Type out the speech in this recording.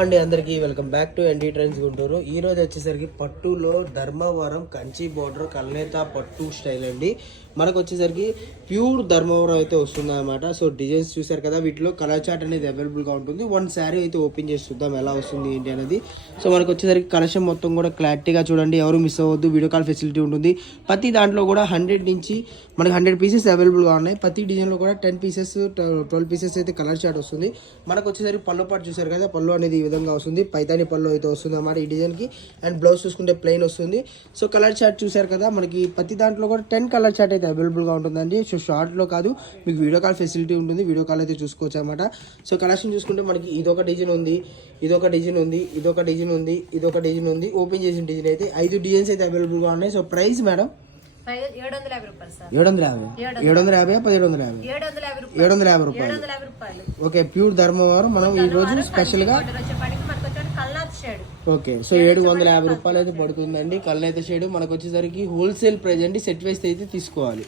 అండి అందరికీ welcome back to ND trends Guntur. ఈ రోజు వచ్చేసరికి పట్టులో ధర్మవరం కంచి బోర్డర్ కల్నేత పట్టు స్టైల్ అండి. మనకు వచ్చేసరికి ప్యూర్ ధర్మవరం అయితే వస్తుంది అనమాట. సో డిజైన్స్ చూసారు కదా, వీటిలో కలర్ చార్ట్ అనేది అవైలబుల్గా ఉంటుంది. వన్ శారీ అయితే ఓపెన్ చేసి చూద్దాం ఎలా వస్తుంది ఏంటి అనేది. సో మనకు వచ్చేసరికి కలెక్షన్ మొత్తం కూడా క్లారిటీగా చూడండి, ఎవరు మిస్ అవ్వద్దు. వీడియో కాల్ ఫెసిలిటీ ఉంటుంది. ప్రతి దాంట్లో కూడా 100 నుంచి మనకి 100 పీసెస్ అవైలబుల్గా ఉన్నాయి. ప్రతి డిజైన్లో కూడా 10 పీసెస్ 12 పీసెస్ అయితే కలర్ చార్ట్ వస్తుంది. మనకు వచ్చేసరికి పళ్ళు పాటు చూసారు కదా, పళ్ళు అనేది ఈ విధంగా వస్తుంది. పైతాని పళ్ళు అయితే వస్తుంది అన్నమాట ఈ డిజైన్కి. అండ్ బ్లౌజ్ చూసుకుంటే ప్లెయిన్ వస్తుంది. సో కలర్ చార్ట్ చూసారు కదా, మనకి ప్రతి దాంట్లో కూడా 10 కలర్ చార్ట్ అయితే అవైలబుల్గా ఉంటుందండి. సో షార్ట్లో కాదు, మీకు వీడియో కాల్ ఫెసిలిటీ ఉంటుంది. వీడియో కాల్ అయితే చూసుకోవచ్చు అనమాట. సో కలెక్షన్ చూసుకుంటే మనకి ఇదొక డిజైన్ ఉంది, ఇదొక డిజైన్ ఉంది, ఇదొక డిజైన్ ఉంది, ఇదొక డిజైన్ ఉంది. ఓపెన్ చేసిన డిజైన్ అయితే 5 డిజైన్స్ అయితే అవైలబుల్గా ఉన్నాయి. సో ప్రైస్ మేడం 750 రూపాయలు. Okay, pure Dharmavaram. మనం ఈ రోజు స్పెషల్ గా ఓకే, సో 750 రూపాయలు అయితే పడుతుందండి. కల్నేత షేడ్ మనకు వచ్చేసరికి హోల్సేల్ ప్రైస్ అండి. సెట్ వేస్తే అయితే తీసుకోవాలి.